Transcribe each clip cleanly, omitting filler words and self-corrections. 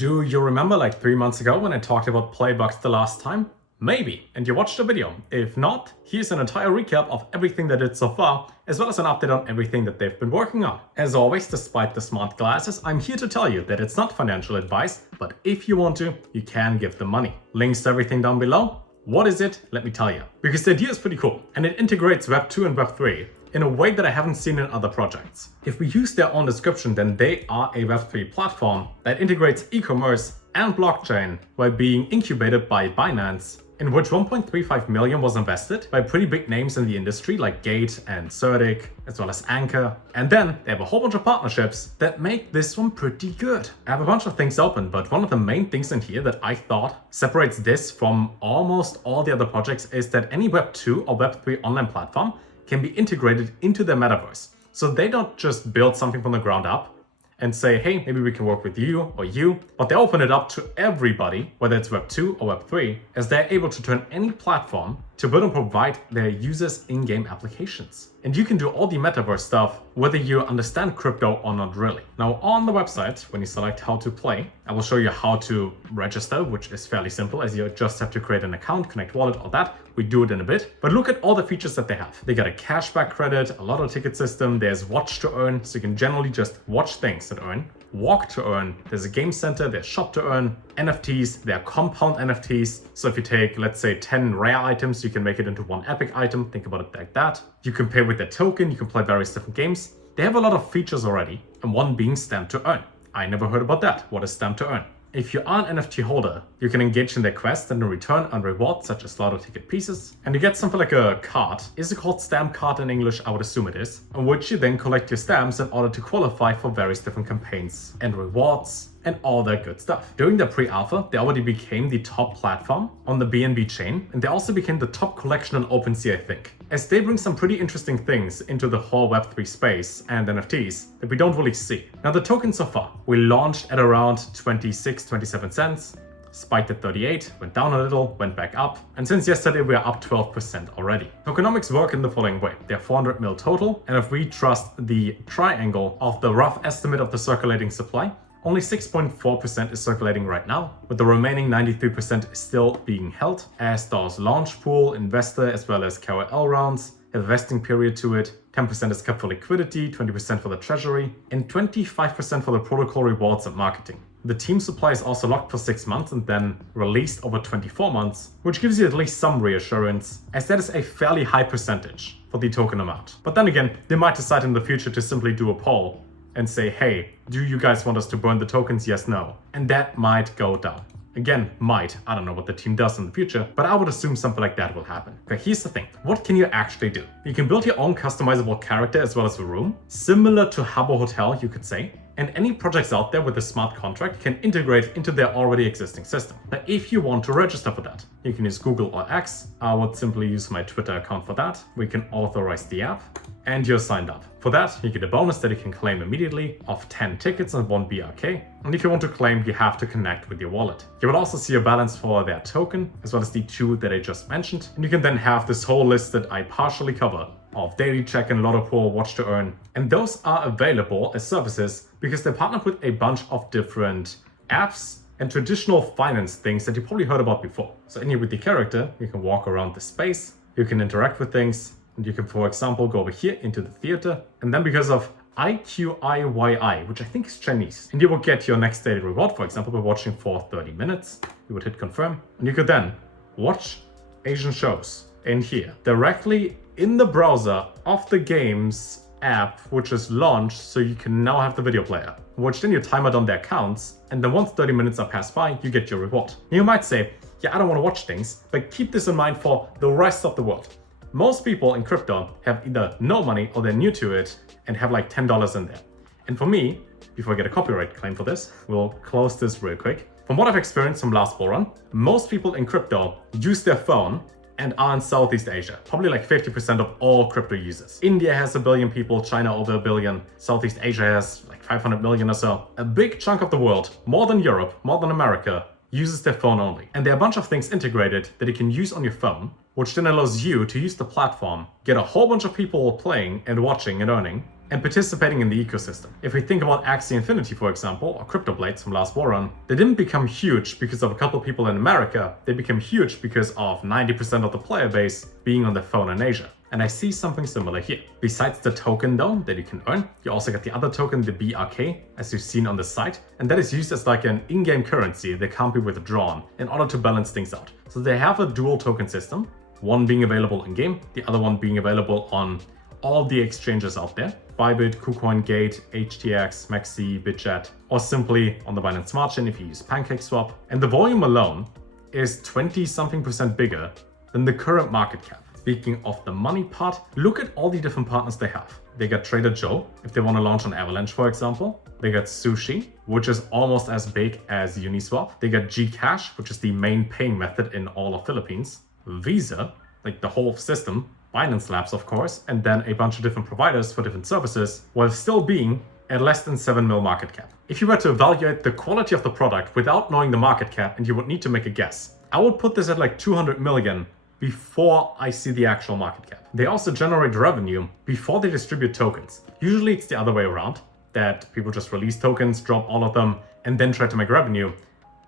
Do you remember like 3 months ago when I talked about Playbux the last time? Maybe, and you watched the video. If not, here's an entire recap of everything they did so far, as well as an update on everything that they've been working on. As always, despite the smart glasses, I'm here to tell you that it's not financial advice, but if you want to, you can give them money. Links to everything down below. What is it? Let me tell you. Because the idea is pretty cool, and it integrates Web 2 and Web 3 in a way that I haven't seen in other projects. If we use their own description, then they are a Web 3 platform that integrates e-commerce and blockchain while being incubated by Binance, in which 1.35 million was invested by pretty big names in the industry like Gate and Certic, as well as Anchor. And then they have a whole bunch of partnerships that make this one pretty good. I have a bunch of things open, but one of the main things in here that I thought separates this from almost all the other projects is that any Web 2 or Web 3 online platform can be integrated into their metaverse. So they don't just build something from the ground up and say, hey, maybe we can work with you or you, but they open it up to everybody, whether it's Web 2 or Web 3, as they're able to turn any platform to build and provide their users in-game applications. And you can do all the metaverse stuff, whether you understand crypto or not really. Now on the website, when you select how to play, I will show you how to register, which is fairly simple, as you just have to create an account, connect wallet, all that. We do it in a bit, but look at all the features that they have. They got a cashback credit, a lotto ticket system, there's watch to earn, so you can generally just watch things that earn, walk to earn, there's a game center, there's shop to earn, NFTs, there are compound NFTs. So if you take, let's say 10 rare items, you can make it into one epic item. Think about it like that. You can pay with their token, you can play various different games. They have a lot of features already, and one being stamp to earn. I never heard about that. What is stamp to earn? If you are an NFT holder, you can engage in their quest and in return earn rewards such as lotto ticket pieces. And you get something like a card. Is it called stamp card in English? I would assume it is. On which you then collect your stamps in order to qualify for various different campaigns and rewards and all that good stuff. During the pre-alpha, they already became the top platform on the BNB chain, and they also became the top collection on OpenSea, I think, as they bring some pretty interesting things into the whole Web3 space and NFTs that we don't really see. Now the token so far, we launched at around 26, 27 cents, spiked at 38, went down a little, went back up, and since yesterday we are up 12% already. Tokenomics work in the following way. They're 400 mil total, and if we trust the triangle of the rough estimate of the circulating supply, only 6.4% is circulating right now, with the remaining 93% still being held, as those launch pool, investor, as well as KOL rounds have a vesting period to it. 10% is kept for liquidity, 20% for the treasury, and 25% for the protocol rewards and marketing. The team supply is also locked for 6 months and then released over 24 months, which gives you at least some reassurance, as that is a fairly high percentage for the token amount. But then again, they might decide in the future to simply do a poll and say, hey, do you guys want us to burn the tokens? Yes, no. And that might go down. Again, might. I don't know what the team does in the future, but I would assume something like that will happen. Okay, here's the thing. What can you actually do? You can build your own customizable character as well as a room, similar to Habbo Hotel, you could say. And any projects out there with a smart contract can integrate into their already existing system. Now, if you want to register for that, you can use Google or X. I would simply use my Twitter account for that. We can authorize the app, and you're signed up. For that, you get a bonus that you can claim immediately of 10 tickets and 1 BRK. And if you want to claim, you have to connect with your wallet. You will also see a balance for their token, as well as the 2 that I just mentioned. And you can then have this whole list that I partially cover of daily check-in, lotto pool, watch to earn. And those are available as services because they partnered with a bunch of different apps and traditional finance things that you probably heard about before. So in here with the character, you can walk around the space, you can interact with things, and you can, for example, go over here into the theater. And then because of IQIYI, which I think is Chinese, and you will get your next daily reward, for example, by watching for 30 minutes. You would hit confirm, and you could then watch Asian shows in here directly in the browser of the game's app, which is launched, so you can now have the video player. Watch then your timer on their accounts, and then once 30 minutes are passed by, you get your reward. You might say, yeah, I don't want to watch things, but keep this in mind for the rest of the world. Most people in crypto have either no money or they're new to it and have like $10 in there. And for me, before I get a copyright claim for this, we'll close this real quick. From what I've experienced from last bull run, most people in crypto use their phone and are in Southeast Asia, probably like 50% of all crypto users. India has 1 billion people, China over 1 billion, Southeast Asia has like 500 million or so. A big chunk of the world, more than Europe, more than America, uses their phone only. And there are a bunch of things integrated that you can use on your phone, which then allows you to use the platform, get a whole bunch of people playing and watching and earning, and participating in the ecosystem. If we think about Axie Infinity, for example, or Crypto Blades from last war run, they didn't become huge because of a couple people in America. They became huge because of 90% of the player base being on their phone in Asia. And I see something similar here. Besides the token though, that you can earn, you also get the other token, the BRK, as you've seen on the site. And that is used as like an in-game currency that can't be withdrawn in order to balance things out. So they have a dual token system, one being available in-game, the other one being available on all the exchanges out there. Bybit, KuCoin, Gate, HTX, Maxi, BitChat, or simply on the Binance Smart Chain if you use PancakeSwap. And the volume alone is 20-something% bigger than the current market cap. Speaking of the money part, look at all the different partners they have. They got Trader Joe, if they want to launch on Avalanche, for example. They got Sushi, which is almost as big as Uniswap. They got Gcash, which is the main paying method in all of Philippines. Visa, like the whole system. Binance Labs, of course, and then a bunch of different providers for different services, while still being at less than 7 mil market cap. If you were to evaluate the quality of the product without knowing the market cap and you would need to make a guess, I would put this at like 200 million before I see the actual market cap. They also generate revenue before they distribute tokens. Usually it's the other way around, that people just release tokens, drop all of them, and then try to make revenue.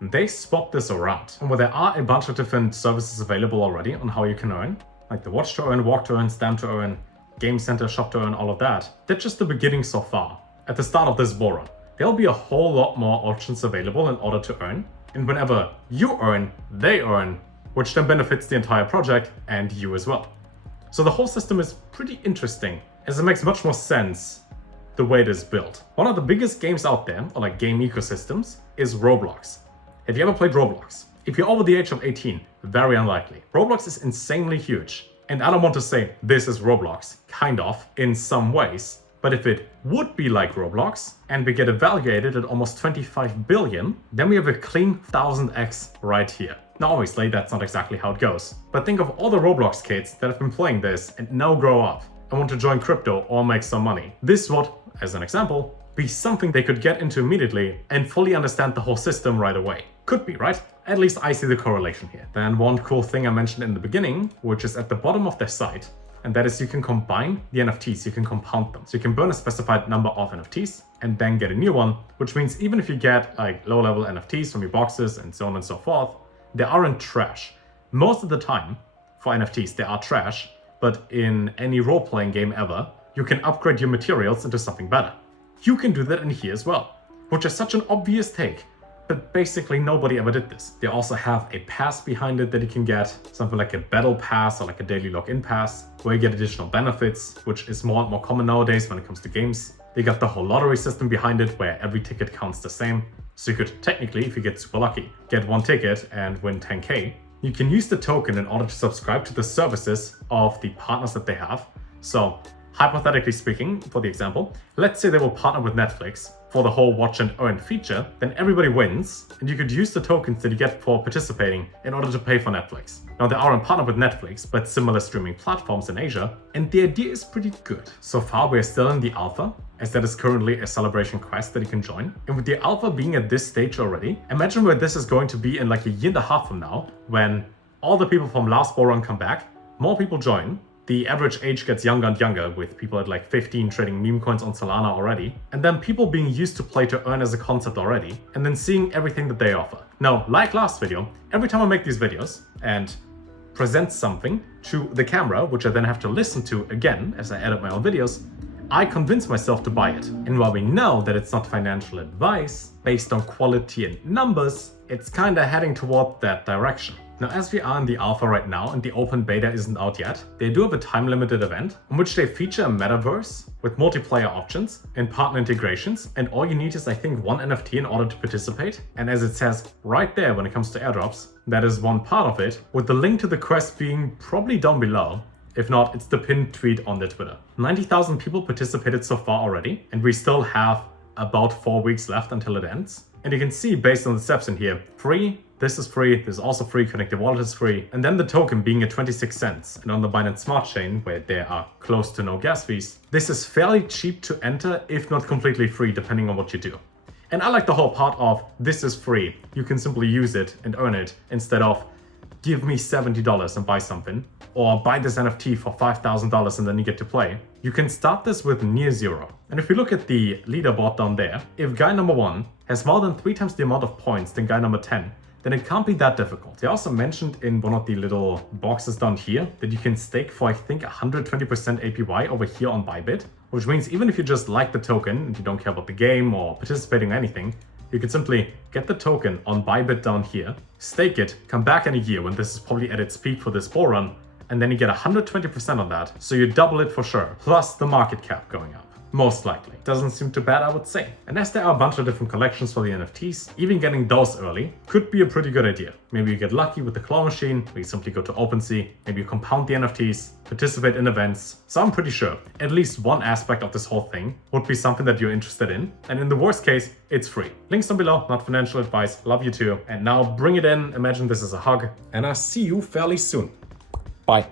They swap this around. And where there are a bunch of different services available already on how you can earn, like the watch to earn, walk to earn, stamp to earn, game center, shop to earn, all of that, that's just the beginning so far. At the start of this bull run, there'll be a whole lot more options available in order to earn. And whenever you earn, they earn, which then benefits the entire project and you as well. So the whole system is pretty interesting, as it makes much more sense the way it is built. One of the biggest games out there, or like game ecosystems, is Roblox. Have you ever played Roblox? If you're over the age of 18, very unlikely. Roblox is insanely huge. And I don't want to say this is Roblox, kind of, in some ways. But if it would be like Roblox, and we get evaluated at almost 25 billion, then we have a clean 1000x right here. Now obviously that's not exactly how it goes. But think of all the Roblox kids that have been playing this and now grow up and want to join crypto or make some money. This would, as an example, be something they could get into immediately and fully understand the whole system right away. Could be, right? At least I see the correlation here. Then one cool thing I mentioned in the beginning, which is at the bottom of their site, and that is you can combine the NFTs, you can compound them. So you can burn a specified number of NFTs and then get a new one, which means even if you get like low-level NFTs from your boxes and so on and so forth, they aren't trash. Most of the time for NFTs, they are trash, but in any role-playing game ever, you can upgrade your materials into something better. You can do that in here as well, which is such an obvious take, but basically nobody ever did this. They also have a pass behind it that you can get, something like a battle pass or like a daily login pass, where you get additional benefits, which is more and more common nowadays when it comes to games. They got the whole lottery system behind it, where every ticket counts the same. So you could technically, if you get super lucky, get one ticket and win 10k. You can use the token in order to subscribe to the services of the partners that they have. So hypothetically speaking, for the example, let's say they will partner with Netflix for the whole watch and earn feature, then everybody wins, and you could use the tokens that you get for participating in order to pay for Netflix. Now they aren't partnered with Netflix, but similar streaming platforms in Asia, and the idea is pretty good. So far we're still in the alpha, as that is currently a celebration quest that you can join. And with the alpha being at this stage already, imagine where this is going to be in like a year and a half from now, when all the people from last bull run come back, more people join, the average age gets younger and younger, with people at like 15 trading meme coins on Solana already, and then people being used to play to earn as a concept already, and then seeing everything that they offer. Now, like last video, every time I make these videos and present something to the camera, which I then have to listen to again as I edit my own videos, I convince myself to buy it. And while we know that it's not financial advice based on quality and numbers, it's kinda heading toward that direction. Now, as we are in the alpha right now and the open beta isn't out yet, they do have a time-limited event in which they feature a metaverse with multiplayer options and partner integrations, and all you need is, I think, one NFT in order to participate. And as it says right there when it comes to airdrops, that is one part of it, with the link to the quest being probably down below. If not, it's the pinned tweet on their Twitter. 90,000 people participated so far already, and we still have about 4 weeks left until it ends. And you can see based on the steps in here, free, this is free, this is also free, Connected Wallet is free, and then the token being at 26 cents. And on the Binance Smart Chain, where there are close to no gas fees, this is fairly cheap to enter, if not completely free, depending on what you do. And I like the whole part of this is free. You can simply use it and earn it instead of give me $70 and buy something, or buy this NFT for $5,000 and then you get to play. you can start this with near zero. And if we look at the leaderboard down there, if guy number 1 has more than 3 times the amount of points than guy number 10, then it can't be that difficult. They also mentioned in one of the little boxes down here that you can stake for, I think, 120% APY over here on Bybit, which means even if you just like the token and you don't care about the game or participating or anything, you can simply get the token on Bybit down here, stake it, come back in a year when this is probably at its peak for this bull run, and then you get 120% on that, so you double it for sure, plus the market cap going up. Most likely. Doesn't seem too bad, I would say. And as there are a bunch of different collections for the NFTs, even getting those early could be a pretty good idea. Maybe you get lucky with the claw machine, or you simply go to OpenSea, maybe you compound the NFTs, participate in events. So I'm pretty sure at least one aspect of this whole thing would be something that you're interested in. And in the worst case, it's free. Links down below, not financial advice. Love you too. And now bring it in. Imagine this is a hug. And I'll see you fairly soon. Bye.